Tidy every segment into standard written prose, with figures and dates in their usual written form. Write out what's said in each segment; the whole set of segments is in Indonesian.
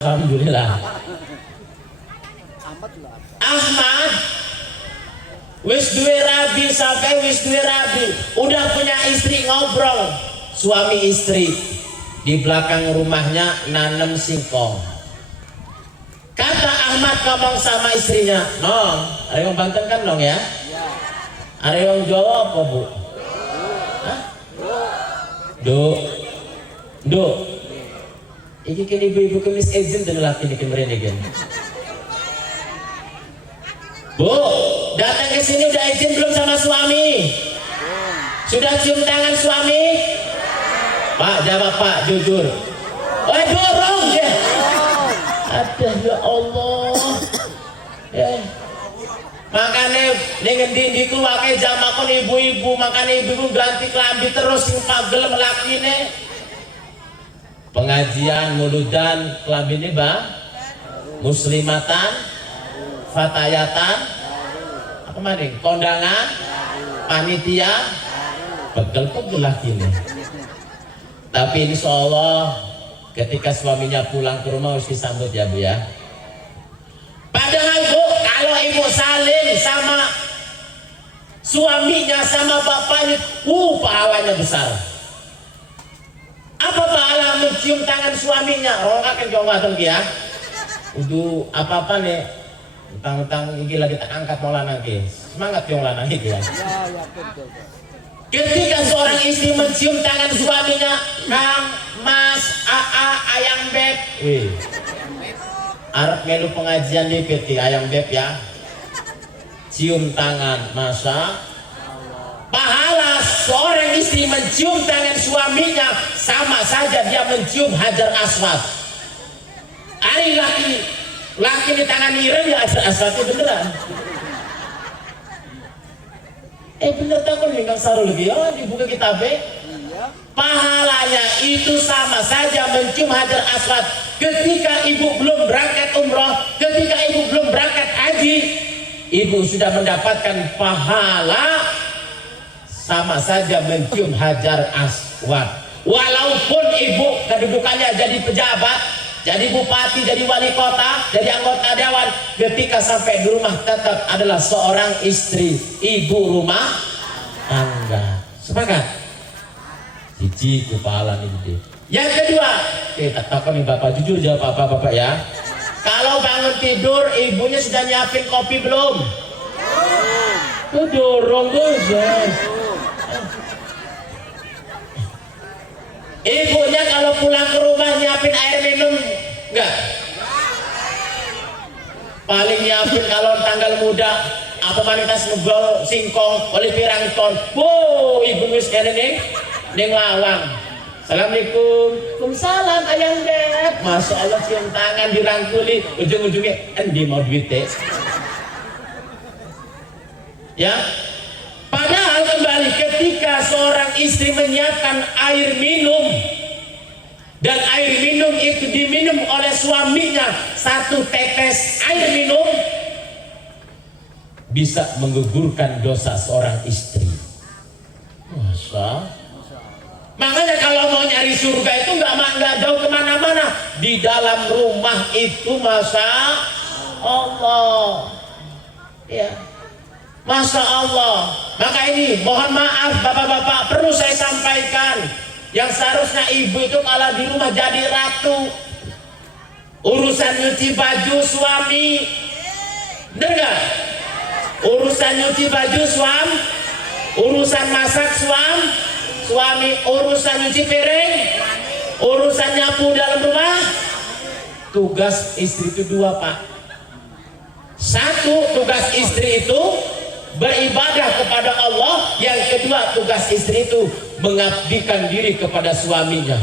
Alhamdulillah. Ahmad wis duwe rabi sampai wis duwe rabi, udah punya istri, ngobrol suami istri di belakang rumahnya nanem singkong. Kata Ahmad ngomong sama istrinya, "Nong, ada yang Banten kan Nong ya? Ada yang Jawa apa Bu? Hah? Do. Iki kini ibu-ibu kemis izin dan laki ini kemarin again. Bu, datang ke sini udah izin belum sama suami? Sudah cium tangan suami? Pak, jawab Pak, jujur. Oh, dorong ya. Aduh ya Allah. Makanya dengan di keluarga jamakon ibu-ibu, makanya ibu-ibu ganti kelambi terus yang pagel melaki nih. Pengajian muludan kelambi ini bang, muslimatan, fatayatan, apa maning, kondangan, panitia, pegel-pegel laki nih. Tapi insya Allah ketika suaminya pulang ke rumah harus disambut ya Bu ya. Padahal Bu, kalau ibu saling sama suaminya sama bapaknya, pahalanya besar. Apa pahala mencium tangan suaminya? Orang akan jauh nggak ya? Udah apa nih? Utang-utang ini lagi tak angkat mola nanti. Semangat yang lana itu ya. Ketika seorang istri mencium tangan suaminya, Kang, Mas, AA, Ayang Beb, Arab melu pengajian di PT Ayang Beb ya, cium tangan, masa pahala seorang istri mencium tangan suaminya sama saja dia mencium Hajar Aswad. Ari laki di tangan ireng ya Hajar Aswad itu beneran. Bener takon minggang saru lagi ya dibuka kitab pahalanya itu sama saja mencium Hajar Aswad ketika ibu belum berangkat umroh, ketika ibu belum berangkat haji, ibu sudah mendapatkan pahala sama saja mencium Hajar Aswad. Walaupun ibu kedudukannya jadi pejabat, jadi bupati, jadi wali kota, jadi anggota dewan, ketika sampai di rumah tetap adalah seorang istri, ibu rumah tangga. Sepakat? Cici kepala nih. Yang kedua, kita takut nih Bapak, jujur jawab Bapak ya. Kalau bangun tidur, ibunya sudah nyiapin kopi belum? Dorong Gus. Ibunya kalau pulang ke rumah nyiapin air minum enggak? Paling nyiapin kalau tanggal muda apa manitas ngegol singkong oleh pirang ton. Wow, ibu wis kene ning lawang. Assalamualaikum. Waalaikumsalam Ayang Beb. Masya Allah cium tangan dirangkuli, ujung-ujungnya endi mau duit teh. Ya. Padahal kembali ketika seorang istri menyiapkan air minum dan air minum itu diminum oleh suaminya, satu tetes air minum bisa menggugurkan dosa seorang istri. Masa? Makanya kalau mau nyari surga itu nggak jauh kemana-mana, di dalam rumah itu masa Allah. Ya. Masya Allah. Maka ini mohon maaf bapak-bapak, perlu saya sampaikan, yang seharusnya ibu itu kalau di rumah jadi ratu, urusan nyuci baju suami, bener gak? Urusan nyuci baju suami, urusan masak suami, urusan nyuci piring, urusan nyapu dalam rumah. Tugas istri itu dua Pak. Satu, tugas istri itu beribadah kepada Allah. Yang kedua, tugas istri itu mengabdikan diri kepada suaminya.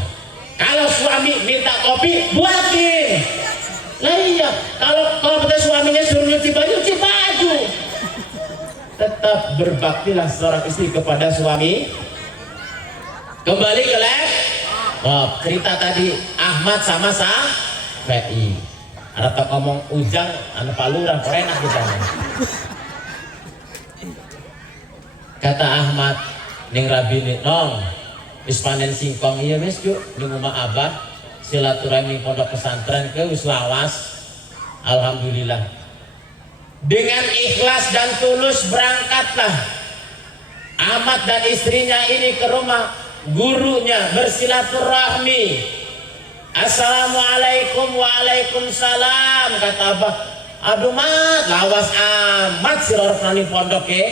Kalau suami minta kopi, buatin. Lah iya, kalau suaminya suruh nyuci baju, tetap berbaktilah seorang istri kepada suami. Kembali ke cerita tadi Ahmad sama VI. Ada tak ngomong ujang, anak paluran, enak kita. Kata Ahmad, ning Rabi nih, Nong, wis panen singkong iya wis yuk, ning rumah abah, silaturahmi pondok pesantren ke wis lawas. Alhamdulillah. Dengan ikhlas dan tulus berangkatlah Ahmad dan istrinya ini ke rumah gurunya bersilaturahmi. Assalamualaikum, waalaikumsalam, kata Abah. Aduh mat, lawas amat si Rorfani pondok ya.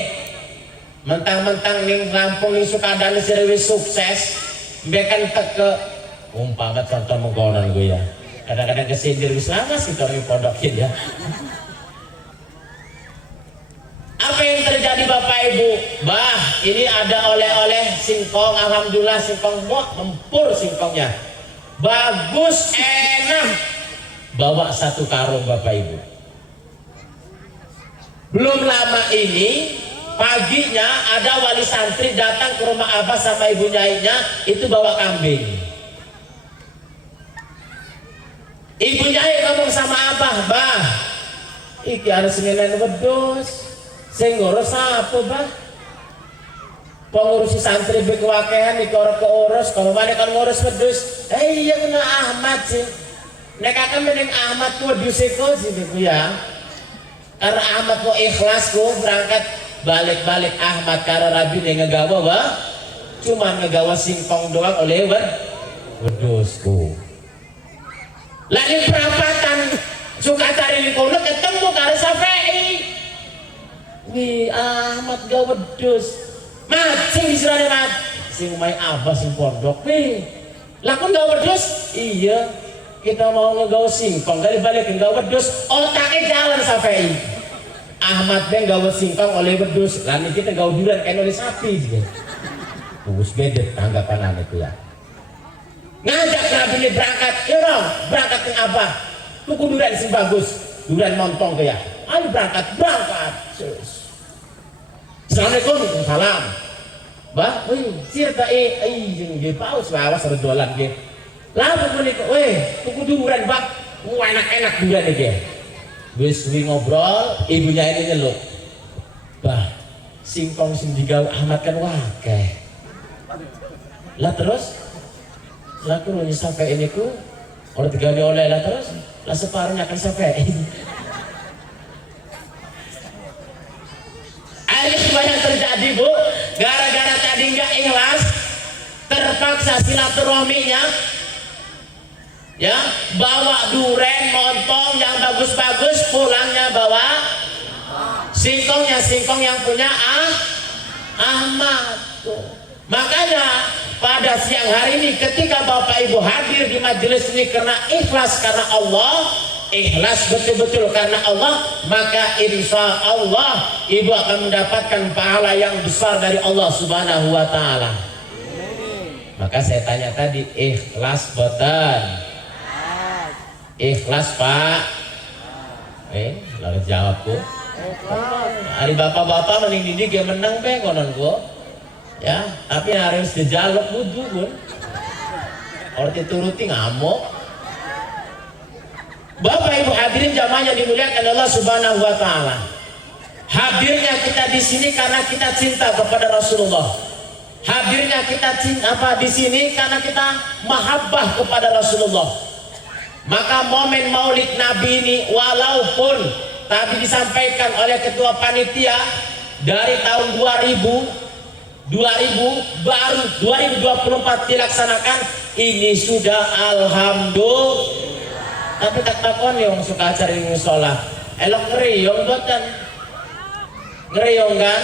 Mentang-mentang ning Lampung ning Sukadana sirewis sukses, bekan teke umpama contoh menggonan gue ya. Kadang-kadang kesindir wis lawas kita ning pondokin ya. Apa yang terjadi Bapak Ibu? Bah, ini ada oleh-oleh singkong. Alhamdulillah singkong empur singkongnya. Bagus, enak. Bawa satu karung Bapak Ibu. Belum lama ini paginya ada wali santri datang ke rumah Abah sama ibu nyainya, itu bawa kambing. Ibu nyai ngomong sama Abah, "Bah, iki harus ngenen wedhus. Sing ngurus apa, Bah? Pengurusi santri bekewakehan iki ora keurus, kalau mana kan ngurus wedhus." Iya kena Ahmad sih. Nek akan mending Ahmad ku wedhus iku sih ya. Karena Ahmad ku ikhlas ku berangkat balik-balik Ahmad karena Rabi yang ngegawa wah cuma ngegawa singkong doang oleh wedhusku. Lagi perapatan suka cari kono ketemu karo Safei. Wi Ahmad gawa wedhus. Mat sing disirane mat. Sing omahe Abah sing pondok nih. Lah kon gawa wedhus? Iya. Kita mau ngegawa singkong kali balik ngegawa wedhus. Otaknya jalan Safei. Ahmad ben gawa singkong oleh wedhus, lan kita gawa durian kayak oleh sapi juga. Wis beda tanggapan itu ya. Ngajak Nabi ini berangkat, ya dong, berangkat ke Abah. Tuku durian sing bagus, durian montong ke ya. Ayo berangkat. Assalamualaikum, salam. Bah, cerita jeung ge paus lawas redolan ge. Lah menika, tuku durian, Bah. Enak-enak durian iki. Wis ngobrol, ibunya ini nyeluk. Bah, singkong sing digawe Ahmad kan wakeh. Lah terus, lah kulo sampai ini ku orang digawe oleh lah terus, lah separuhnya akan sampai. Ini semua yang terjadi Bu, gara-gara tadi nggak ikhlas, terpaksa silaturahminya. Ya, bawa duren montong yang bagus-bagus, pulangnya bawa singkong yang punya Ahmad. Makanya pada siang hari ini ketika Bapak Ibu hadir di majelis ini karena ikhlas karena Allah, ikhlas betul-betul karena Allah, maka insya Allah Ibu akan mendapatkan pahala yang besar dari Allah Subhanahu wa Ta'ala. Maka saya tanya tadi, ikhlas boten? Ikhlas Pak? Lalu jawabku. Hari bapak-bapak mending didik ya menang be konon ku. Ya, tapi harus dijaluk wudu pun. Orang dituruti ngamuk. Bapak Ibu hadirin jamaah yang dimuliakan Allah Subhanahu wa Ta'ala. Hadirnya kita di sini karena kita cinta kepada Rasulullah. Hadirnya kita cinta di sini karena kita mahabbah kepada Rasulullah. Maka momen Maulid Nabi ini walaupun tadi disampaikan oleh ketua panitia dari tahun 2000 baru 2024 dilaksanakan, ini sudah alhamdulillah. Tapi tak takon yang suka cari musola elok ngeriung boten ngeriung kan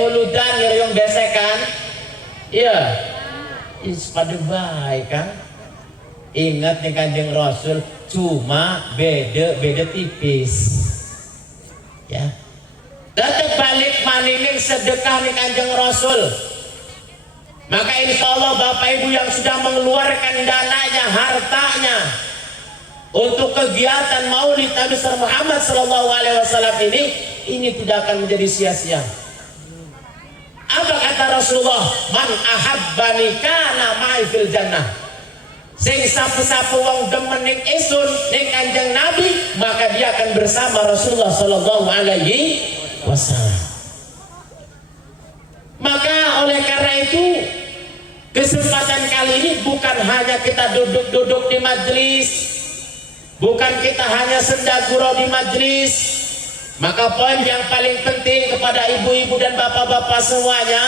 muludan ngeriung besekan iya pada baik kan. Ingat nih Kanjeng Rasul cuma beda tipis ya. Tetap balik maningin sedekah nih Kanjeng Rasul. Maka insya Allah Bapak Ibu yang sudah mengeluarkan dananya, hartanya untuk kegiatan Maulid Nabi Muhammad SAW ini tidak akan menjadi sia-sia. Apa kata Rasulullah? Man ahabbani kana ma'i fil jannah. Sing sapu-sapu wong demen ning isun ning Kanjeng Nabi, maka dia akan bersama Rasulullah sallallahu alaihi wasallam. Maka oleh karena itu Kesempatan kali ini bukan hanya kita duduk-duduk di majelis, bukan kita hanya senda gurau di majelis. Maka poin yang paling penting kepada ibu-ibu dan bapak-bapak semuanya,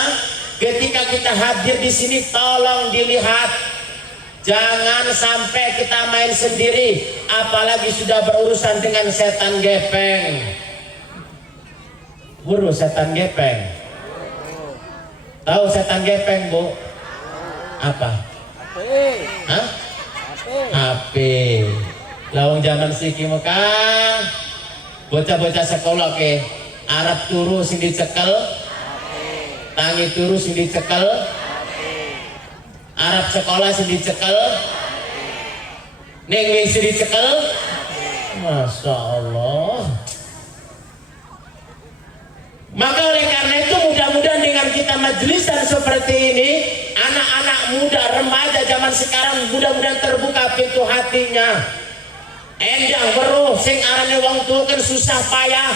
ketika kita hadir di sini tolong dilihat, jangan sampai kita main sendiri, apalagi sudah berurusan dengan setan gepeng. Buru setan gepeng. Tahu setan gepeng, Bu? Apa? Hah? HP. Lawang zaman siki Mekah, bocah-bocah sekolah ke Arab turu sing dicekel, tangi turu sing dicekel, Arab sekolah sing dicekel, ning sing dicekel. Masya Allah. Maka oleh karena itu mudah-mudahan dengan kita majelisan seperti ini, anak-anak muda, remaja zaman sekarang mudah-mudahan terbuka pintu hatinya. Endah weruh sing arane wong tua kan susah payah.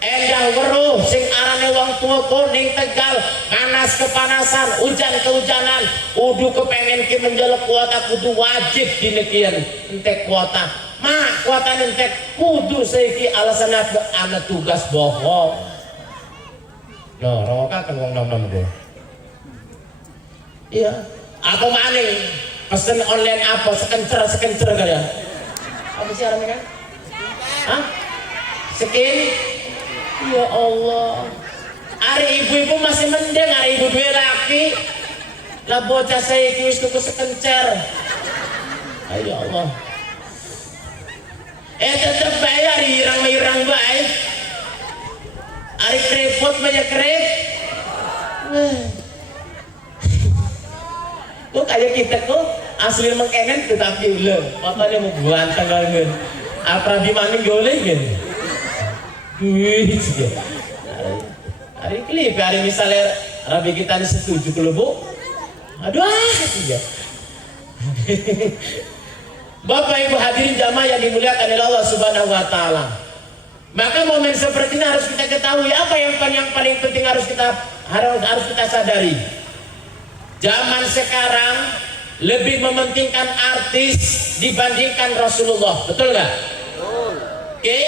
Endah weruh sing arane wong tua ning Tegal panas kepanasan, hujan kehujanan, udu kepengen ki menjelek kuota kudu wajib dinekian entek kuota. Mak kuota entek kudu saiki alasan ana tugas bohong. Loh, roka kan wong nom-nom gue. Iya. Apa maning pesen online apa sekencer kalian? Apa sih arahnya kan? Hah? Skin? Ya Allah. Hari ibu-ibu masih mending, hari ibu dua laki. Lah bocah saya wis tuku sekencer. Ya Allah. Tetep bayar irang-irang baik. Ari krepot banyak krep. Kok kayak kita kok asli mengkengen tetapi ulah. Makanya mau ganteng banget. Apa di mana golek kan? Wih, hari klip hari misalnya Rabi kita ini setuju kalau Bu. Aduh, ya. Bapak Ibu hadirin jamaah yang dimuliakan oleh Allah Subhanahu wa taala. Maka momen seperti ini harus kita ketahui apa yang paling penting harus kita sadari. Zaman sekarang lebih mementingkan artis dibandingkan Rasulullah, betul nggak? Betul. Oke,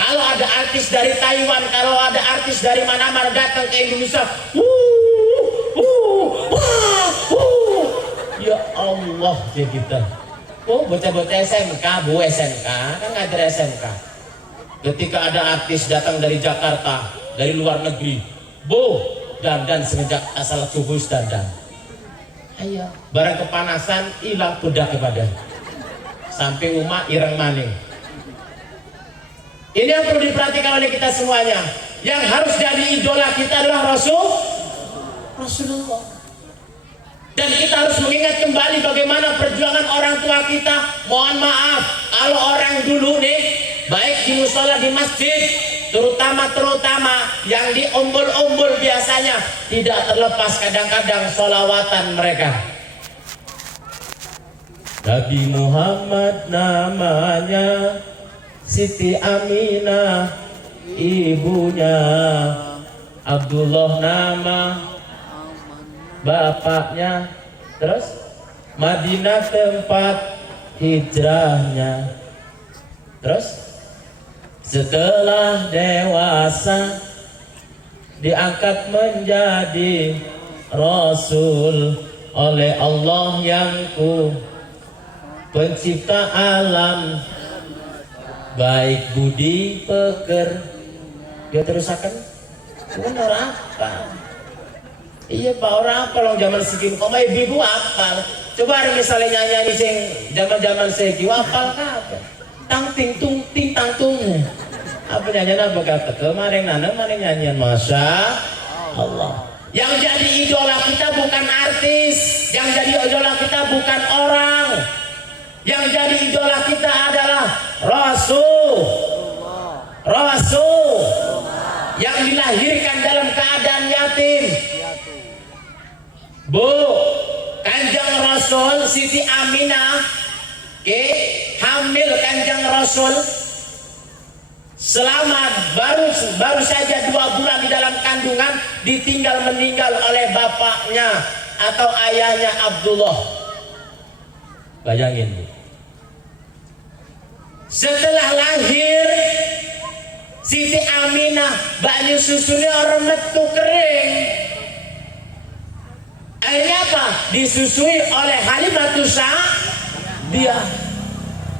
kalau ada artis dari Taiwan, kalau ada artis dari mana-mana datang ke Indonesia, ya Allah ya kita. Oh bocah-bocah SMK, Bu SMK kan ngajar SMK. Ketika ada artis datang dari Jakarta, dari luar negeri, Bu, dandan semenjak asal subuh dandan. Ayo, barang kepanasan hilang bedak kepada. Sampai umat ireng maning. Ini yang perlu diperhatikan oleh kita semuanya. Yang harus jadi idola kita adalah Rasulullah. Dan kita harus mengingat kembali bagaimana perjuangan orang tua kita. Mohon maaf, kalau orang dulu nih, baik di musola di masjid, terutama yang di umbul-umbul biasanya tidak terlepas kadang-kadang sholawatan mereka. Nabi Muhammad namanya, Siti Aminah ibunya, Abdullah nama bapaknya, terus Madinah tempat hijrahnya, terus setelah dewasa diangkat menjadi Rasul oleh Allah yang pencipta alam, baik budi peker. Dia terus akan benar apa? Iya Pak, orang apa long zaman segini kok ibu apal? Coba ada misalnya nyanyi sing zaman segi apal apa? Tang ting tung ting tang tung. Apa nyanyian apa kata? Kemarin nana maring nyanyian Masya Allah. Yang jadi idola kita bukan artis, yang jadi idola kita bukan orang. Yang jadi idola kita adalah Rasul yang dilahirkan dalam keadaan yatim. Bu, Kanjeng Rasul Siti Aminah hamil Kanjeng Rasul selama baru saja 2 bulan di dalam kandungan, ditinggal meninggal oleh bapaknya atau ayahnya Abdullah. Bayangin, setelah lahir Siti Aminah banyu susunya orang metu kering. Akhirnya apa? Disusui oleh Halimatus Sa'diyah.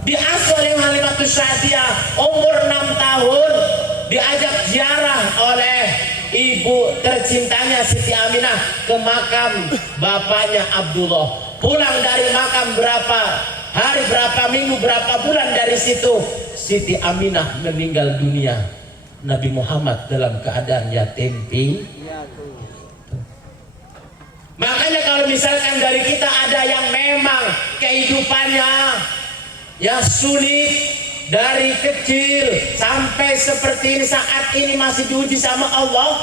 Diasuh oleh Halimatus Sa'diyah umur 6 tahun, diajak ziarah oleh ibu tercintanya Siti Aminah ke makam bapaknya Abdullah. Pulang dari makam berapa hari, berapa minggu, berapa bulan dari situ Siti Aminah meninggal dunia. Nabi Muhammad dalam keadaan yatim piatu. Makanya kalau misalkan dari kita ada yang memang kehidupannya ya sulit, dari kecil sampai seperti ini, saat ini masih diuji sama Allah,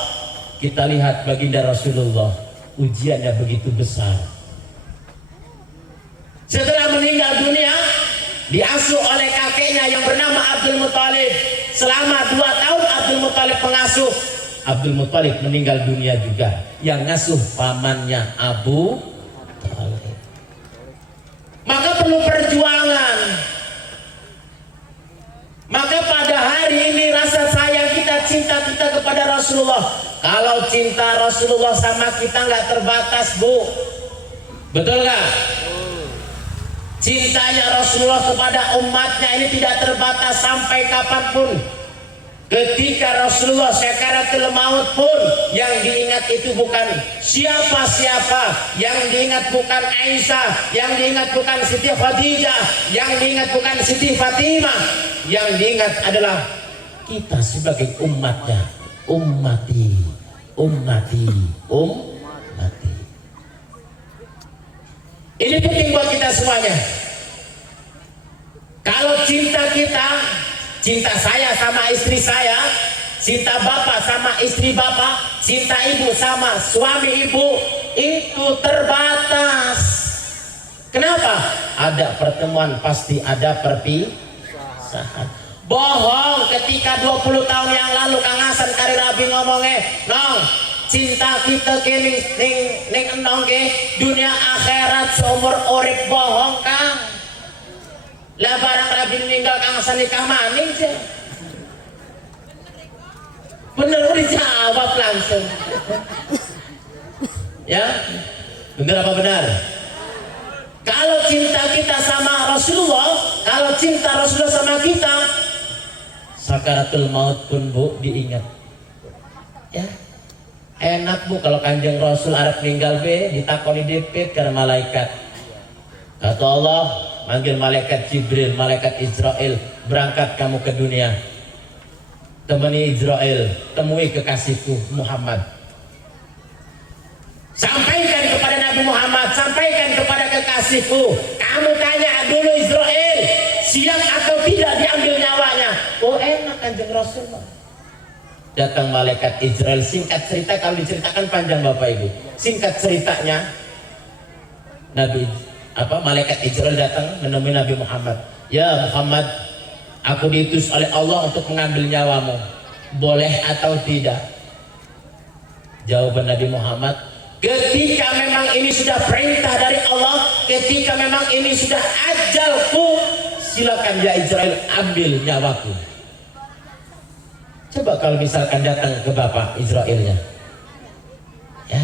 kita lihat baginda Rasulullah, ujiannya begitu besar. Setelah meninggal dunia, diasuh oleh kakeknya yang bernama Abdul Muthalib. Selama 2 tahun Abdul Muthalib pengasuh. Abdul Muthalib meninggal dunia juga. Yang ngasuh pamannya Abu Thalib. Maka perlu perjuangan. Maka pada hari ini rasa sayang kita, cinta kita kepada Rasulullah. Kalau cinta Rasulullah sama kita nggak terbatas, Bu. Betul nggak? Cintanya Rasulullah kepada umatnya ini tidak terbatas sampai kapanpun. Ketika Rasulullah sakaratul maut pun yang diingat itu bukan siapa-siapa, yang diingat bukan Aisyah, yang diingat bukan Siti Khadijah, yang diingat bukan Siti Fatimah, yang diingat adalah kita sebagai umatnya. Ummati, ummati, ummati. Ini penting buat kita semuanya. Kalau cinta kita, cinta saya sama istri saya, cinta bapak sama istri bapak, cinta ibu sama suami ibu, itu terbatas. Kenapa? Ada pertemuan pasti ada perpisahan. Bohong ketika 20 tahun yang lalu Kang Hasan kari Rabi ngomongnya, nong, cinta kita kini ning enong ke dunia akhirat seumur urip. Bohong Kang. Lah barang Rabi meninggal Kang Hasan nikah maning sih. Bener dijawab langsung. Ya, bener apa benar? Kalau cinta kita sama Rasulullah, kalau cinta Rasulullah sama kita, sakaratul maut pun Bu diingat. Ya, enak Bu kalau Kanjeng Rasul arep ninggal be ditakoni dipit karena malaikat. Kata Allah, manggil malaikat Jibril, malaikat Israel, berangkat kamu ke dunia. Temani Israel, temui kekasihku Muhammad. Sampaikan kepada Nabi Muhammad, sampaikan kepada kekasihku. Kamu tanya dulu Israel, siap atau tidak diambil nyawanya. Oh enak Kanjeng Rasul. Datang malaikat Israel, singkat cerita, kalau diceritakan panjang Bapak Ibu. Singkat ceritanya, malaikat Israel datang menemui Nabi Muhammad. Ya Muhammad, aku diutus oleh Allah untuk mengambil nyawamu. Boleh atau tidak? Jawaban Nabi Muhammad, ketika memang ini sudah perintah dari Allah, ketika memang ini sudah ajalku, silakan ya Israel ambil nyawaku. Coba kalau misalkan datang ke bapak Israelnya, ya,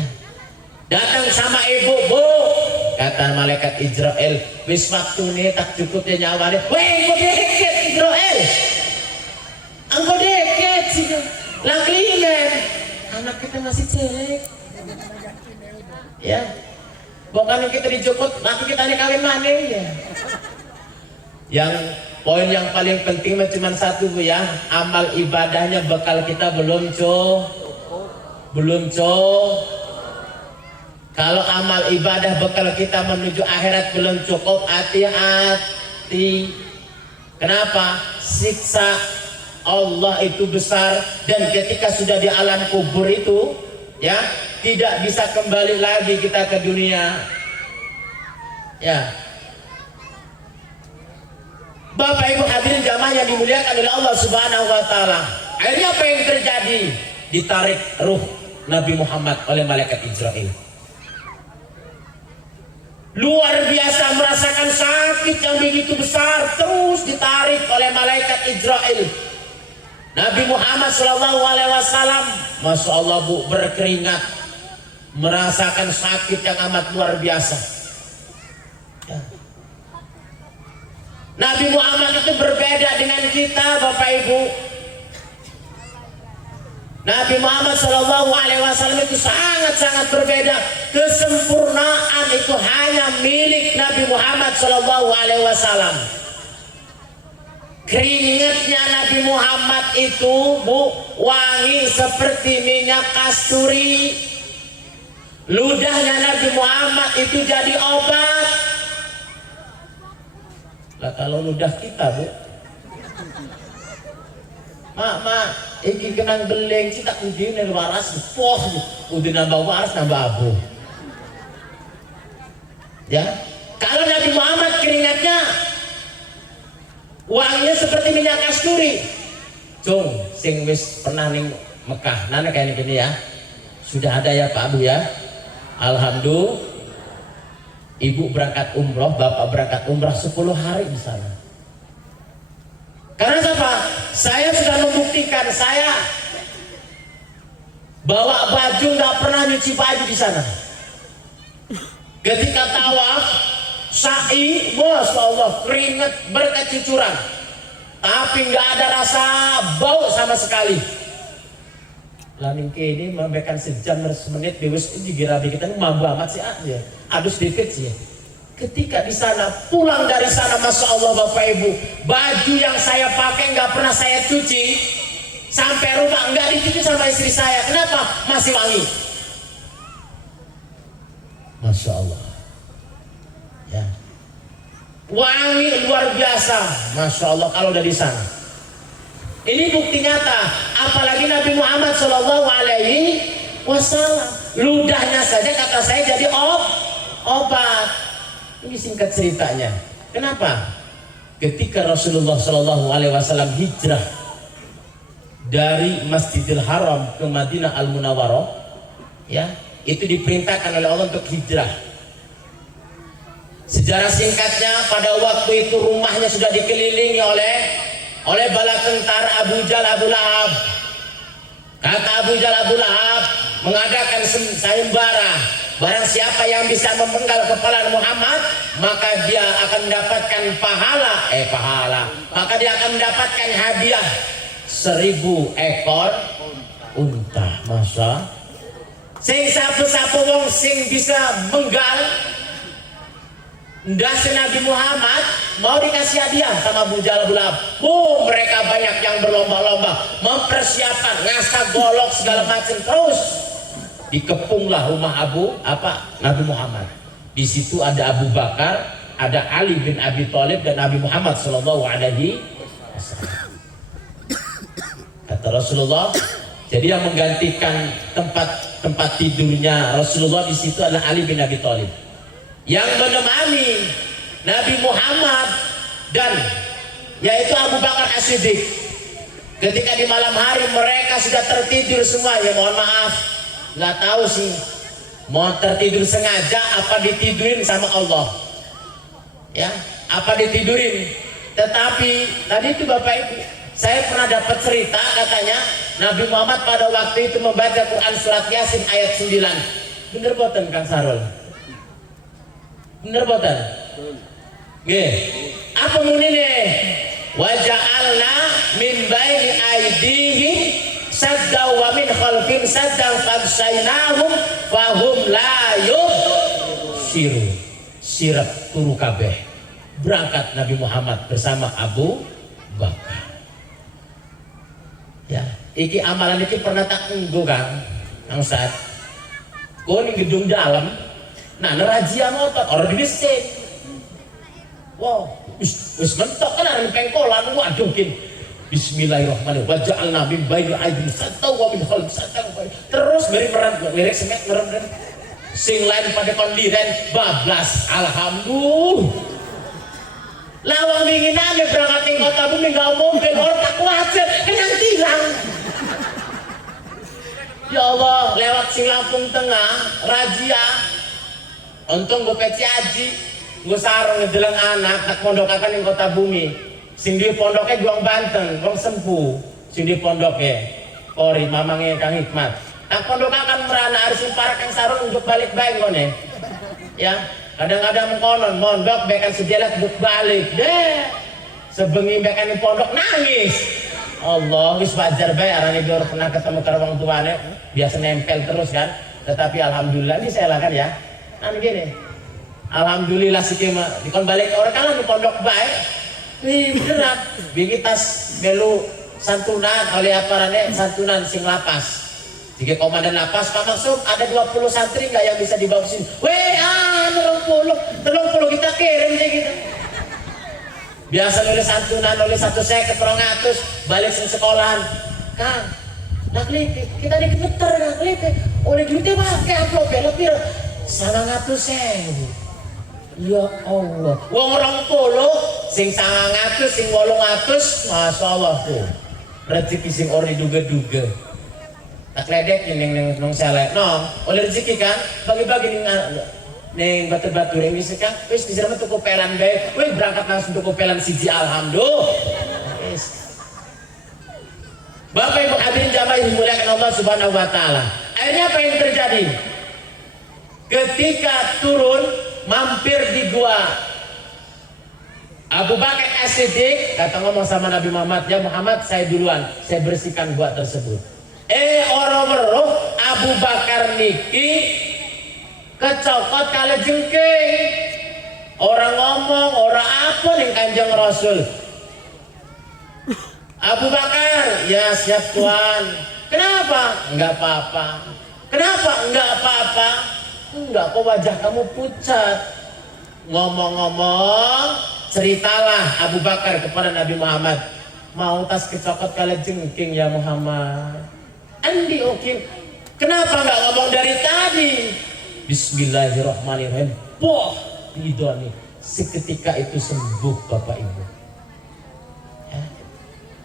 datang sama ibu, Bu, kata malaikat Israel, wis waktu nih tak cukup ya nyawanya. Weh, kok deket Israel? Angko deket sih, lagi men, anak kita masih jelek. Ya, bukan kita dijemput, laki kita ini kawin mana ya? Yang poin yang paling penting cuma satu Bu ya, amal ibadahnya bekal kita belum Kalau amal ibadah bekal kita menuju akhirat belum cukup, hati-hati. Kenapa? Siksa Allah itu besar, dan ketika sudah di alam kubur itu ya tidak bisa kembali lagi kita ke dunia. Ya, Bapak Ibu hadirin jamaah yang dimuliakan oleh Allah Subhanahu wa taala. Akhirnya apa yang terjadi? Ditarik ruh Nabi Muhammad oleh malaikat Israel. luar biasa, merasakan sakit yang begitu besar, terus ditarik oleh malaikat Israel. Nabi Muhammad SAW, Masya Allah Bu, berkeringat, merasakan sakit yang amat luar biasa. Ya. Nabi Muhammad itu berbeda dengan kita Bapak Ibu. Nabi Muhammad SAW itu sangat-sangat berbeda. Kesempurnaan itu hanya milik Nabi Muhammad SAW. Keringatnya Nabi Muhammad itu Bu, wangi seperti minyak kasturi. Ludahnya Nabi Muhammad itu jadi obat. Lah kalau ludah kita Bu, mak iki kenang beleng sih tak udine waras poh udah nambah waras nambah abu. Ya, kalau Nabi Muhammad keringatnya wanginya seperti minyak kasturi. Cung, sing wis pernah ning Mekah, nana kayak gini ya. Sudah ada ya Pak Abu ya. Alhamdulillah. Ibu berangkat umroh, bapak berangkat umroh 10 hari di sana. Karena apa? Saya sudah membuktikan, saya bawa baju nggak pernah nyuci baju di sana. Ketika tawaf, sa'i, Masya Allah, keringat berkecucuran, tapi nggak ada rasa bau sama sekali. Lalu ini memberikan sejam semenit bewes ini girabi kita mampu amat sih aja, adus dikit sih. Ketika di sana pulang dari sana, Masya Allah Bapak Ibu, baju yang saya pakai nggak pernah saya cuci, sampai rumah nggak dicuci sama istri saya. Kenapa? Masih wangi. Masya Allah. Ya. Wangi luar biasa, Masya Allah kalau dari sana. Ini bukti nyata, apalagi Nabi Muhammad SAW, ludahnya saja kata saya jadi obat. Ini singkat ceritanya. Kenapa? Ketika Rasulullah SAW hijrah dari Masjidil Haram ke Madinah Al Munawwarah, ya, itu diperintahkan oleh Allah untuk hijrah. Sejarah singkatnya, pada waktu itu rumahnya sudah dikelilingi oleh bala tentara Abu Jahal Abu Lahab. Kata Abu Jahal Abu Lahab mengadakan sayembara, barang siapa yang bisa memenggal kepala Muhammad, maka dia akan mendapatkan pahala, maka dia akan mendapatkan hadiah 1000 ekor unta. Masa sing sapu-sapu wong sing bisa menggal ndase Nabi Muhammad mau dikasih hadiah sama Abu Jahal Abu Lahab. Mereka banyak yang berlomba-lomba mempersiapkan ngasah golok segala macam. Terus dikepunglah rumah Nabi Muhammad. Di situ ada Abu Bakar, ada Ali bin Abi Thalib dan Nabi Muhammad sallallahu alaihi wasallam. Kata Rasulullah, jadi yang menggantikan tempat tidurnya Rasulullah di situ adalah Ali bin Abi Thalib. Yang menemani Nabi Muhammad dan yaitu Abu Bakar As-Siddiq. Ketika di malam hari mereka sudah tertidur semua, ya mohon maaf, nggak tahu sih mau tertidur sengaja apa ditidurin sama Allah, ya apa ditidurin. Tetapi tadi itu Bapak Ibu, saya pernah dapat cerita katanya Nabi Muhammad pada waktu itu membaca Quran surat Yasin ayat 9. Bener boten Kang Sarul? Bener boten? Nggih. Apa munine? Wa ja'alna min baini aydihim sadda wa min khalfihim sadda fagsaynahum fahum la yubsirun. Sirap turu kabeh. Berangkat Nabi Muhammad bersama Abu Bakar. Ya, iki amalan iki pernah tak nggo Kang Ustaz. Kau ning gedung dalam. Nah, nerajia motor orang dhisik. Wow, wis mentok kan arep pengkolan waduh kin. Bismillahirrahmanirrahim. Wa ja'alna min baini aydihim sadda wa min khalfihim sadda. Terus beri merek semet merem. Sing lain pada kondiren bablas. Alhamdulillah. Lawang dingin aja berangkat ke kota bumi nggak mobil orang tak kuatir kenang tilang. Ya Allah, lewat si Lampung Tengah razia Untung gue peci aji, gue sarung ngejelang anak, tak pondokakan yang kota bumi. Sing di pondoknya guang Banten, guang Sempu. Sing di pondoknya, Ori, mamangnya Kang Hikmat. Tak pondokakan merana harus para Kang sarung untuk balik baik ngone. Ya, kadang-kadang mengkonon, mondok bekan sejelas untuk balik deh. Sebengi bekan di pondok nangis. Allah, wis wajar bae arane dia pernah ketemu karo wong tuane, biasa nempel terus kan. Tetapi alhamdulillah ini saya lakukan ya. Gini. Alhamdulillah sih mah dikon balik orang kan di pondok bae. Wih, beneran. Bikin tas melu santunan oleh aparane santunan sing lapas. Jika komandan lapas, Pak Maksum ada 20 santri nggak yang bisa dibawa sini? Weh, 30 kita kirim deh gitu. Biasa oleh santunan oleh 150 balik ke sekolahan. Kang, nak lipi, kita diketer nak lipi. Oleh duitnya pakai amplop lebih 900.000. Ya Allah, wong 20 sing 900 sing 800, masya Allah tuh rezeki sing ori duga-duga. Tak ledek ning selek no, oleh rezeki kan bagi-bagi ning batu-batu yang bisa kan wis disana tuku pelan bae, wih berangkat langsung tuku pelan siji alhamdulillah. Bapak Ibu hadirin jamaah yang dimuliakan Allah Subhanahu wa taala. Akhirnya apa yang terjadi? Ketika turun mampir di gua Abu Bakar As-Siddiq kata ngomong sama Nabi Muhammad, ya Muhammad saya duluan, saya bersihkan gua tersebut. Orang meruh Abu Bakar niki kecokot kali jengking. Orang ngomong, orang apa nih Kanjeng Rasul. Abu Bakar, ya siap Tuhan. Kenapa? Enggak apa-apa. Kenapa? Enggak apa-apa. Enggak, kok wajah kamu pucat. Ngomong-ngomong, ceritalah Abu Bakar kepada Nabi Muhammad. Mau tas kecokot kali jengking ya Muhammad. Andi oke, kenapa nggak ngomong dari tadi? Bismillahirrahmanirrahim. Boh, itu nih. Seketika itu sembuh Bapak Ibu. Ya.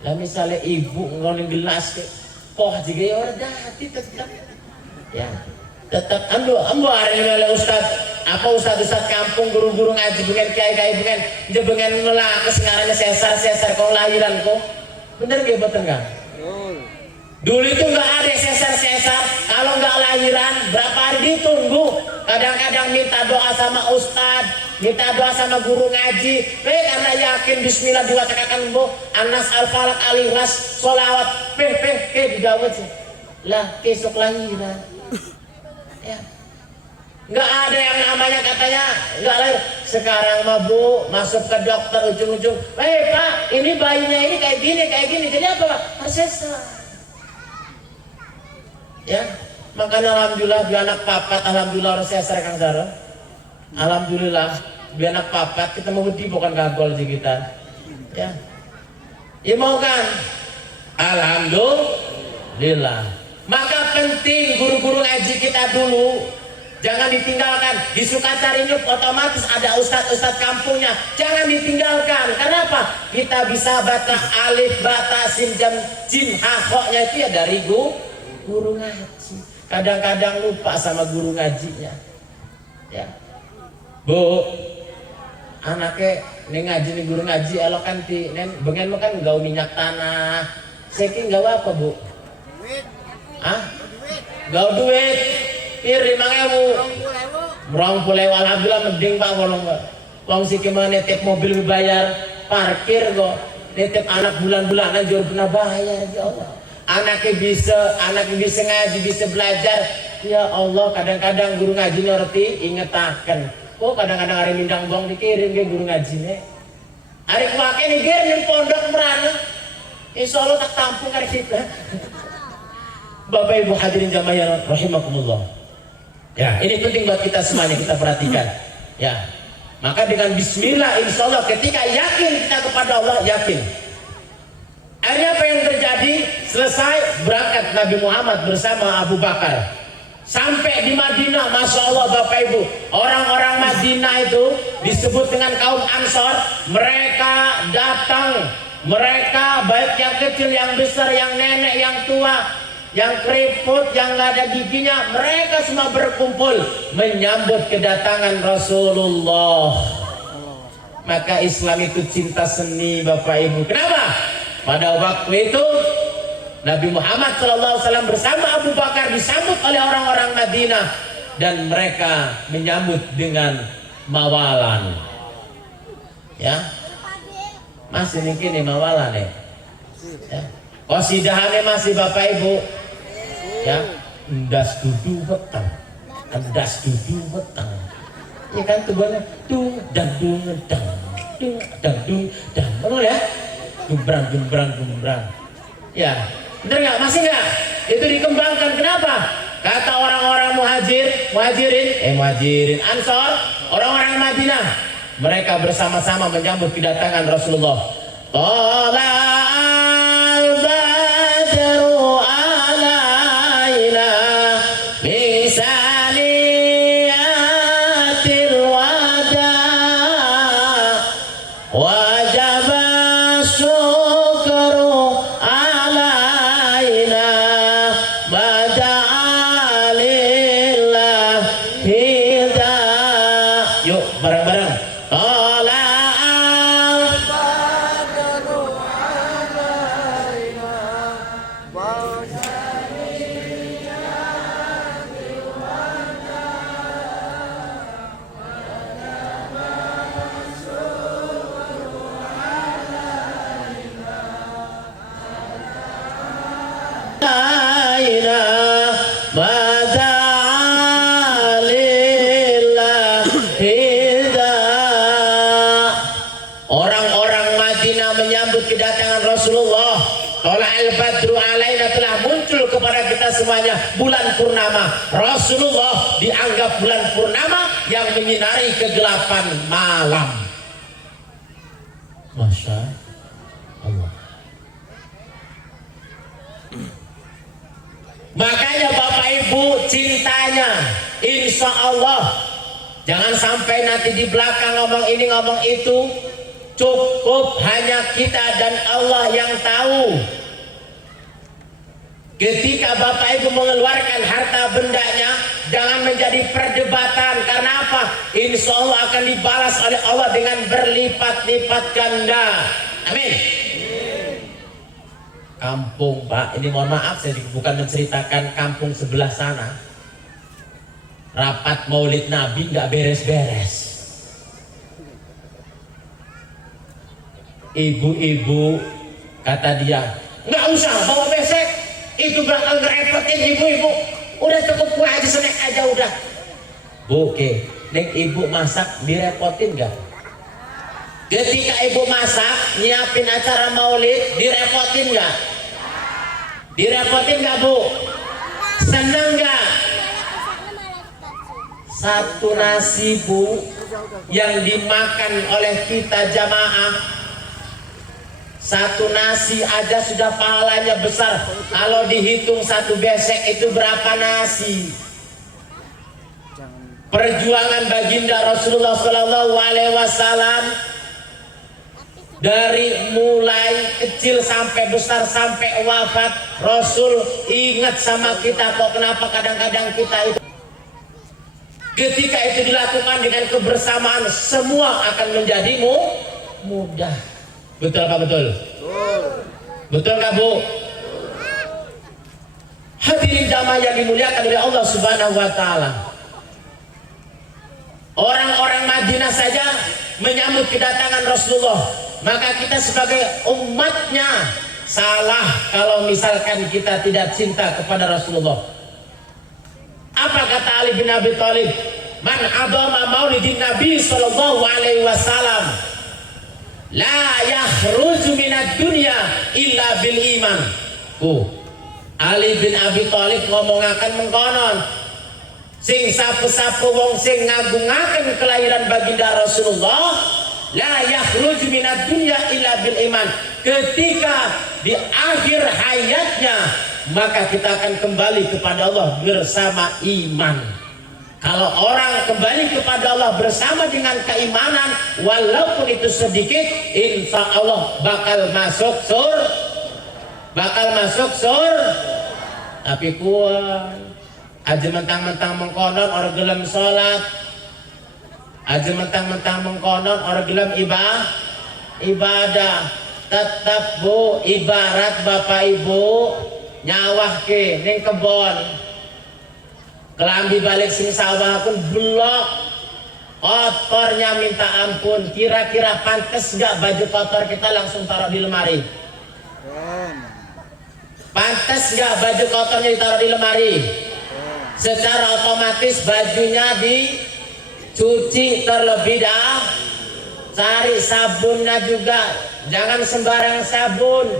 Lah misalnya ibu ngomong gelas ke, poh juga ya udah hati tetap. Ya, tetap ambo hari ini Ustad. Apa Ustad kampung guru-guru ngaji bukan kiai bukan dia bukan nolak kesengarannya sesar kau lahiran kok. Bener gak betul nggak? Dulu itu nggak ada sesar, kalau nggak lahiran berapa hari ditunggu. Kadang-kadang minta doa sama ustad, minta doa sama guru ngaji. Karena yakin Bismillah diwacakakan bu, Anas al-Falak al-Ikhlas, sholawat, dijawab sih. Lah besok lahiran. Ya. Nggak ada yang namanya katanya nggak lahir. Sekarang mah bu masuk ke dokter ujung-ujung, Pak ini bayinya ini kayak gini. Jadi apa Pak? Sesar. Ya, makanya alhamdulillah dia anak papat, alhamdulillah orang saya Kang Zaro. Alhamdulillah dia anak papat, kita mau di bukan gagol sih kita. Ya. Ya mau kan? Alhamdulillah. Maka penting guru-guru ngaji kita dulu jangan ditinggalkan. Di Sukacari ini otomatis ada ustadz kampungnya. Jangan ditinggalkan. Kenapa? Kita bisa baca alif, bata, sim, jam, jim, hakoknya itu ya dari guru ngaji. Kadang-kadang lupa sama guru ngajinya. Ya. Bu, anaknya nih ngaji nih guru ngaji elokan ti nen bengen kan gawe minyak tanah. Saking gawe apa, Bu? Duit. Gawe duit. Pir 5.000. 20.000 alhamdulillah mending Pak wolong. Wong siki mah nitip mobil bayar parkir kok. Nitip anak bulan-bulanan jauh pernah bayar ya Allah. Anaknya bisa ngaji, bisa belajar. Ya Allah, kadang-kadang guru ngaji ngerti ingetaken. Kok kadang-kadang hari mindang bong dikirim ke guru ngajinya. Hari kemarin dikirim pondok merana. Insya Allah tak tampung hari kita. Bapak Ibu hadirin jamaah rahimakumullah. Ya, ini penting buat kita semuanya kita perhatikan. Ya, maka dengan Bismillah insya Allah ketika yakin kita kepada Allah yakin. Akhirnya apa yang terjadi? Selesai berangkat Nabi Muhammad bersama Abu Bakar sampai di Madinah. Masya Allah Bapak Ibu, orang-orang Madinah itu disebut dengan kaum Ansor. Mereka datang, mereka baik yang kecil, yang besar, yang nenek, yang tua, yang keriput, yang nggak ada giginya, mereka semua berkumpul menyambut kedatangan Rasulullah. Maka Islam itu cinta seni, Bapak Ibu. Kenapa? Pada waktu itu Nabi Muhammad SAW bersama Abu Bakar disambut oleh orang-orang Madinah, dan mereka menyambut dengan mawalan. Ya, masih niki nih mawalan ya. Qasidahannya masih, Bapak Ibu. Ya, endas dudu weteng, endas dudu weteng. Ya kan tuh banyak dung dan dung dang, dung dan dung dang. Betul ya? Gumbrang gumbrang gumbrang. Ya, bener nggak? Masih nggak? Itu dikembangkan. Kenapa? Kata orang-orang muhajirin, Ansor, orang-orang Madinah, mereka bersama-sama menyambut kedatangan Rasulullah. Tala'al badru alaina min saniyatil wada, wajaba syukru alaina bada'a lillahi da. Yuk bareng-bareng. Orang-orang Madinah menyambut kedatangan Rasulullah. Tola'al badru alaina, telah muncul kepada kita semuanya bulan purnama. Rasulullah dianggap bulan purnama yang menyinari kegelapan malam. Masya Allah. Makanya Bapak Ibu, cintanya insya Allah, jangan sampai nanti di belakang ngomong ini ngomong itu. Cukup hanya kita dan Allah yang tahu. Ketika Bapak Ibu mengeluarkan harta bendanya, jangan menjadi perdebatan. Karena apa? Insya Allah akan dibalas oleh Allah dengan berlipat-lipat ganda. Amin. Kampung, Pak, ini mohon maaf, saya bukan menceritakan kampung sebelah sana. Rapat Maulid Nabi nggak beres-beres. Ibu-ibu, kata dia, nggak usah bawa besek, itu bakal ngerepotin ibu-ibu. Udah cukup kue aja, snack aja udah. Oke, neng ibu masak direpotin nggak? Ketika ibu masak, nyiapin acara maulid, direpotin nggak? Direpotin nggak, Bu? Seneng nggak? Satu nasi, Bu, yang dimakan oleh kita jamaah, satu nasi aja sudah pahalanya besar. Kalau dihitung satu besek itu berapa nasi? Perjuangan baginda Rasulullah SAW dari mulai kecil sampai besar sampai wafat, Rasul ingat sama kita. Kok kenapa kadang-kadang kita itu ketika itu dilakukan dengan kebersamaan, semua akan menjadi mudah. Betul apa betul? Betul nggak, Bu? Hadirin jamaah yang dimuliakan oleh Allah Subhanahu wa Ta'ala, orang-orang Madinah saja menyambut kedatangan Rasulullah. Maka kita sebagai umatnya salah kalau misalkan kita tidak cinta kepada Rasulullah. Apa kata Ali bin Abi Thalib? Man adama maulidin Nabi sallallahu alaihi wasallam la yakhruju minad dunya illa bil iman. Ali bin Abi Thalib ngomongaken mengkonon, sing sapu-sapu wong sing ngagungaken kelahiran baginda Rasulullah, la yakhruju minad dunya illa bil iman. Ketika di akhir hayatnya, maka kita akan kembali kepada Allah bersama iman. Kalau orang kembali kepada Allah bersama dengan keimanan, walaupun itu sedikit, insya Allah bakal masuk tapi kuan aja mentang-mentang mengkonon orang gelem sholat, aja mentang-mentang mengkonon orang gelem ibadah. Tetap bu, ibarat bapak ibu nyawah ke ning kebon, kelambi balik sing sawah pun blok kotornya minta ampun. Kira-kira pantas gak baju kotor kita langsung taruh di lemari? Pantas gak baju kotornya ditaruh di lemari? Secara otomatis bajunya dicuci terlebih dahulu. Cari sabunnya juga, jangan sembarang sabun,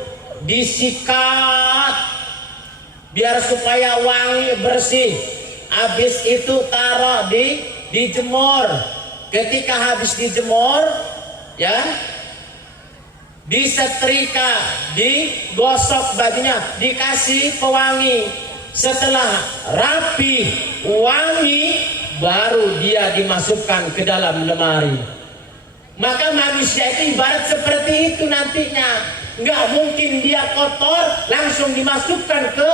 disikat biar supaya wangi bersih. Habis itu taruh dijemur. Ketika habis dijemur, ya, disetrika, digosok bajunya, dikasih pewangi. Setelah rapi, wangi, baru dia dimasukkan ke dalam lemari. Maka manusia itu ibarat seperti itu nantinya. Nggak mungkin dia kotor langsung dimasukkan ke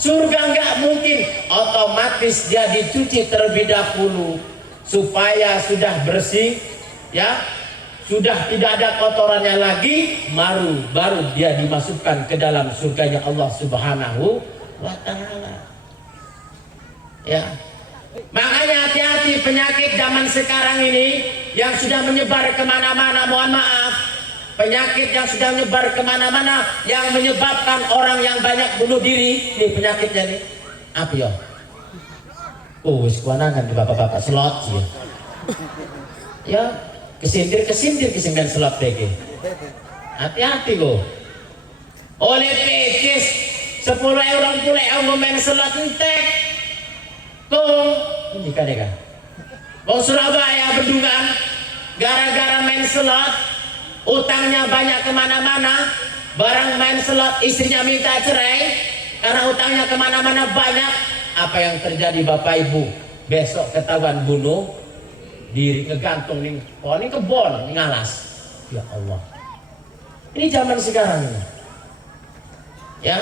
surga, nggak mungkin. Otomatis dia dicuci terlebih dahulu supaya sudah bersih, ya, sudah tidak ada kotorannya lagi, baru dia dimasukkan ke dalam surganya Allah Subhanahu wa Ta'ala. Ya. Makanya hati-hati penyakit zaman sekarang ini yang sudah menyebar kemana-mana. Mohon maaf, penyakit yang sudah menyebar kemana-mana yang menyebabkan orang yang banyak bunuh diri. Ini penyakitnya nih apa ya? Oh, sekuanangan di bapak-bapak slot ya. Ya, kesindir kesindir slot PG. Hati-hati lo. Oleh pecis 10 orang pula yang main slot entek. Kung dika. Bang Surabaya Bendungan gara-gara main slot utangnya banyak kemana-mana. Barang main slot istrinya minta cerai karena utangnya kemana-mana banyak. Apa yang terjadi bapak ibu? Besok ketahuan bunuh diri, ngegantung nih pohon kebon nih ngalas. Ya Allah, ini zaman sekarang ini. Ya,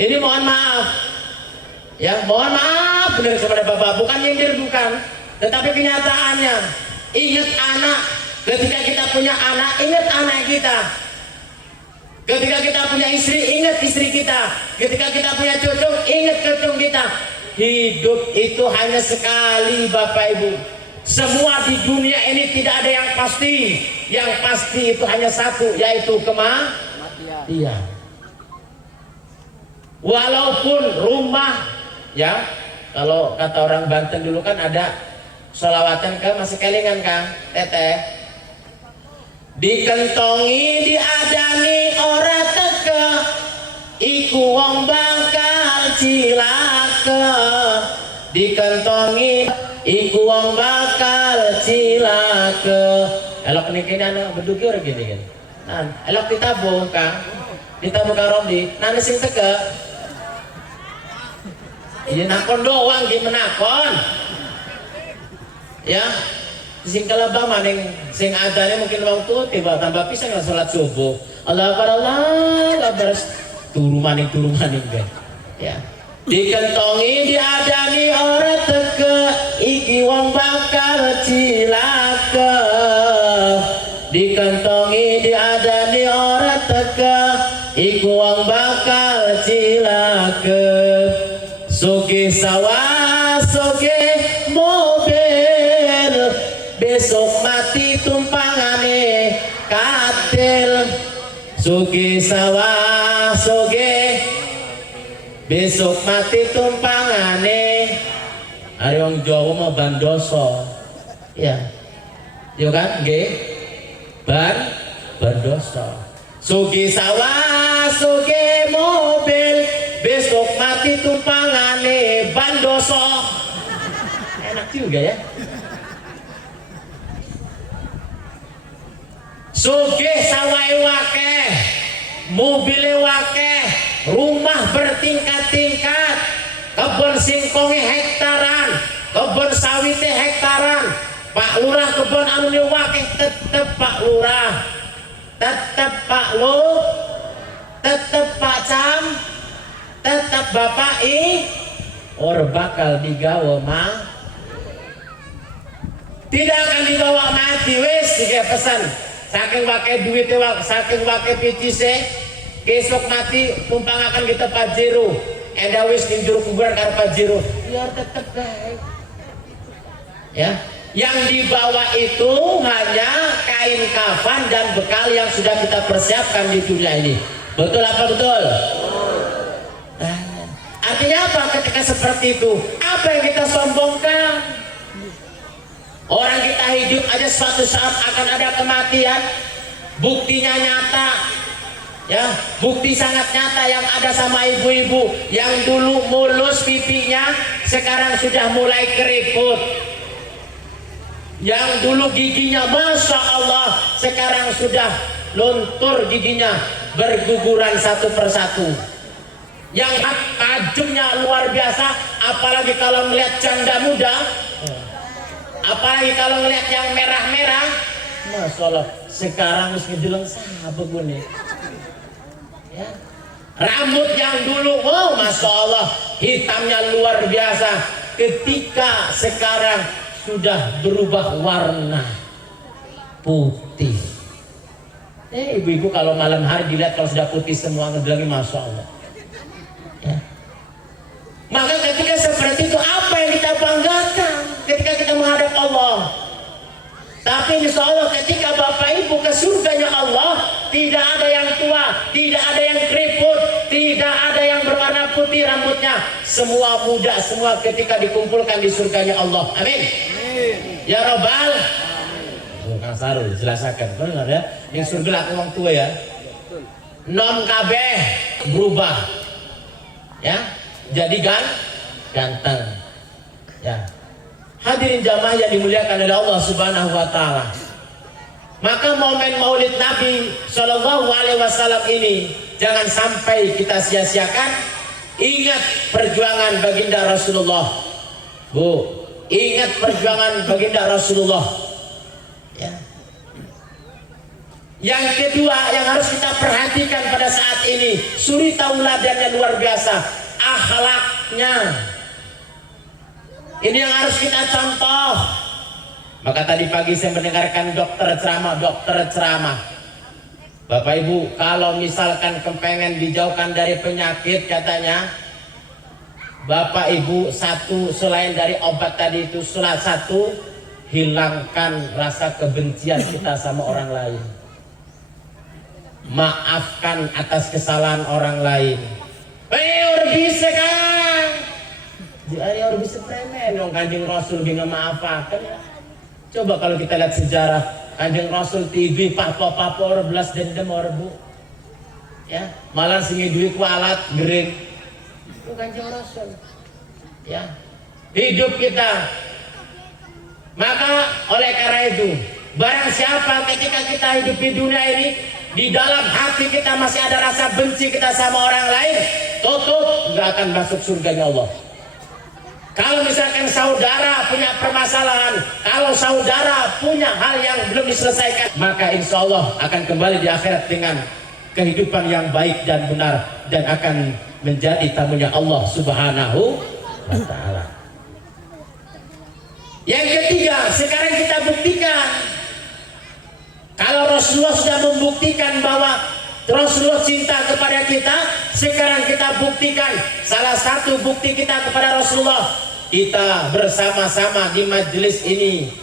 ini mohon maaf. Ya, mohon maaf benar kepada bapak, bukan nyindir, bukan, tetapi kenyataannya. Ingat anak, ketika kita punya anak, ingat anak kita. Ketika kita punya istri, ingat istri kita. Ketika kita punya cucu, ingat cucu kita. Hidup itu hanya sekali bapak ibu. Semua di dunia ini tidak ada yang pasti. Yang pasti itu hanya satu, yaitu kematian. Walaupun rumah, ya, kalau kata orang Banten dulu kan ada sholawatan ke masih kelingan Kang teteh, dikentongi diadani ora teke iku wong bakal cilaka, dikentongi iku wong bakal cilaka. Elok niki ana bedugir gini kan. Nah, elok ditabung Kang, ditabung Kang Romdi, nana sing teke. Ini nakon doang gimana nakon, ya. Sing kalabang maning sing adane mungkin wong tuh tiba tambah pisang nggak sholat subuh. Allah akbar turu maning guys. Ya. Dikentongi diadani ora teke iki wong bakal cilaka. Dikentongi diadani ora teke iku wong bakal cilaka. Soge sawah, soge mobil, besok mati tumpangane katil. Soge sawah, soge, besok mati tumpangane. Ari wong Jawa mah bandoso, ya, yo kan, nggih, bandoso. Soge sawah, soge mobil, besok mati tumpangane bandoso. Enak juga ya. Sugih sawae wakeh, mobile wakeh, rumah bertingkat-tingkat, kebun singkonge hektaran, kebun sawite hektaran. Pak Lurah kebun anu wakeh tetep Pak Lurah, tetep Pak Lu, tetep Pak Ca, bapak or bakal digawa tidak akan dibawa mati wes tiga pesan saking pakai duit saking pakai PCC besok mati tumpang akan kita pajero enda wes ninjur kuburan karena pajero biar tetap baik ya. Yang dibawa itu hanya kain kafan dan bekal yang sudah kita persiapkan di dunia ini. Betul apa betul? Artinya apa ketika seperti itu? Apa yang kita sombongkan? Orang kita hidup aja suatu saat akan ada kematian. Buktinya nyata. Ya, bukti sangat nyata yang ada sama ibu-ibu yang dulu mulus pipinya sekarang sudah mulai keriput. Yang dulu giginya Masya Allah sekarang sudah luntur giginya berguguran satu persatu. Yang tajamnya luar biasa apalagi kalau melihat janda muda, apalagi kalau melihat yang merah-merah, Masya Allah sekarang harus ngejeleng sahabat gue nih ya. Rambut yang dulu wow Masya Allah hitamnya luar biasa ketika sekarang sudah berubah warna putih. Ibu-ibu kalau malam hari dilihat kalau sudah putih semua ngebilangin Masya Allah ya. Maka ketika seperti itu apa yang kita banggakan ketika kita menghadap Allah? Tapi insya Allah ketika Bapak Ibu ke surganya Allah tidak ada yang tua, tidak ada yang keriput, tidak ada yang berwarna putih rambutnya, semua muda semua ketika dikumpulkan di surganya Allah. Amin. Ya Rabbal. Kang Sarul jelaskan benar ya. Yang surga lah orang tua ya. Nom kabeh berubah. Ya. Jadi ganteng. Ya. Hadirin jamaah yang dimuliakan oleh Allah Subhanahu wa taala. Maka momen Maulid Nabi Shallallahu alaihi wasallam ini jangan sampai kita sia-siakan. Ingat perjuangan baginda Rasulullah. Bu, ingat perjuangan baginda Rasulullah ya. Yang kedua yang harus kita perhatikan pada saat ini suri tauladannya luar biasa, akhlaknya ini yang harus kita contoh. Maka tadi pagi saya mendengarkan dokter ceramah Bapak Ibu kalau misalkan kepengen dijauhkan dari penyakit katanya Bapak Ibu satu selain dari obat tadi itu salah satu hilangkan rasa kebencian kita sama orang lain, maafkan atas kesalahan orang lain. Orang bisa kan orang bisa premen dong Kanjeng Rasul bisa maafkan ya. Coba kalau kita lihat sejarah Kanjeng Rasul TV papo-papo orang belas dendam orang bu ya malah singi duit kualat gering Kanjeng Rasul ya hidup kita. Maka oleh karena itu barang siapa ketika kita hidup di dunia ini di dalam hati kita masih ada rasa benci kita sama orang lain, tutup, nggak akan masuk surganya Allah. Kalau misalkan saudara punya permasalahan, kalau saudara punya hal yang belum diselesaikan, maka insya Allah akan kembali di akhirat dengan kehidupan yang baik dan benar dan akan menjadi tamunya Allah Subhanahu wa ta'ala. Yang ketiga, sekarang kita buktikan kalau Rasulullah sudah membuktikan bahwa Rasulullah cinta kepada kita, sekarang kita buktikan salah satu bukti kita kepada Rasulullah, kita bersama-sama di majelis ini.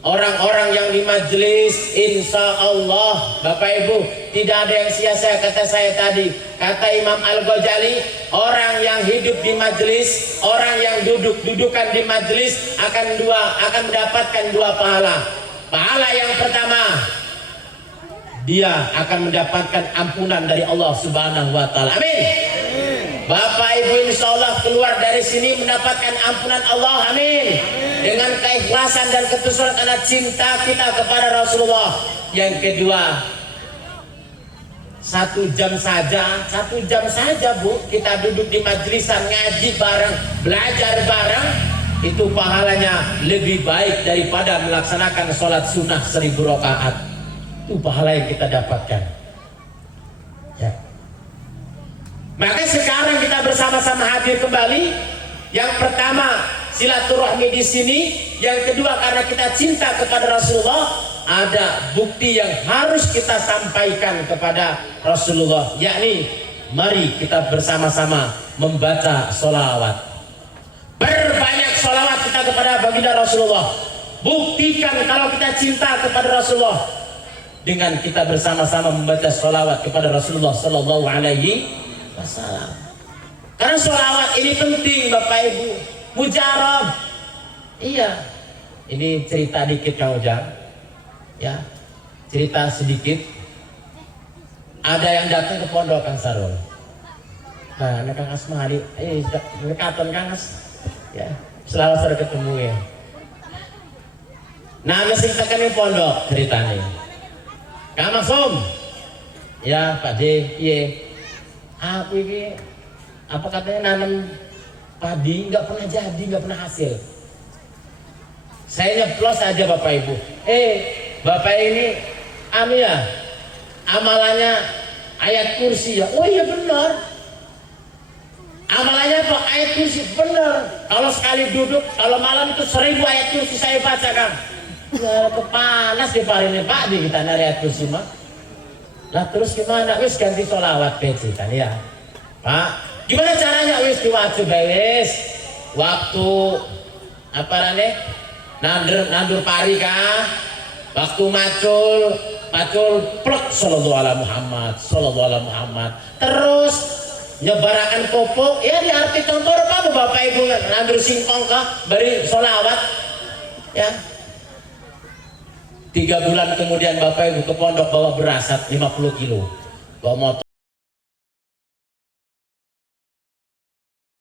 Orang-orang yang di majelis insya Allah Bapak Ibu tidak ada yang sia-sia. Kata saya tadi, kata Imam Al-Ghazali, orang yang hidup di majelis, orang yang dudukan di majelis akan mendapatkan dua pahala. Pahala yang pertama, dia akan mendapatkan ampunan dari Allah Subhanahu wa ta'ala. Amin. Bapak Ibu insya Allah keluar dari sini mendapatkan ampunan Allah. Amin. Dengan keikhlasan dan ketulusan karena cinta kita kepada Rasulullah. Yang kedua, 1 jam saja Bu, kita duduk di majlisan ngaji bareng, belajar bareng, itu pahalanya lebih baik daripada melaksanakan sholat sunnah 1000 rakaat. Itu pahala yang kita dapatkan ya. Maka sekarang kita bersama-sama hadir kembali. Yang pertama silaturahmi di sini, yang kedua karena kita cinta kepada Rasulullah, ada bukti yang harus kita sampaikan kepada Rasulullah, yakni mari kita bersama-sama membaca sholawat. Berbanyak sholawat kita kepada baginda Rasulullah. Buktikan kalau kita cinta kepada Rasulullah dengan kita bersama-sama membaca sholawat kepada Rasulullah Sallallahu Alaihi Wasallam. Karena sholawat ini penting Bapak Ibu. Mujarab. Iya. Ini cerita dikit Kang Ujang. Ya. Cerita sedikit. Ada yang datang ke pondok Kang Sarul. Nah, Kang Asmari, dekatan Kang As. Ya, selalu sering ketemu ya. Nah, mesti kita kan pondok ceritanya. Kang Maksum. Ya, Pak D, iya. Aku ini apa katanya nanam padi nggak pernah jadi, nggak pernah hasil. Saya nyeplos aja Bapak Ibu. Bapak ini ya, amalannya ayat kursi ya. Oh iya benar. Amalannya apa? Ayat kursi benar. Kalau sekali duduk, kalau malam itu 1000 ayat kursi saya baca Kang. Ya kepanas di parine Pak di kita nari ayat kursi mah. Lah terus gimana? Wis ganti sholawat kan ya. Pak, gimana caranya? Wis diwajib wis. Waktu apa rane? Nandur pari kah? Waktu macul plek sallallahu alaihi Muhammad. Terus nyebarakan popok ya di arti contoh apa Bapak Ibu nandur singkong kah? Beri sholawat ya. 3 bulan kemudian Bapak Ibu ke pondok bawa beras 50 kilo. Bawa motor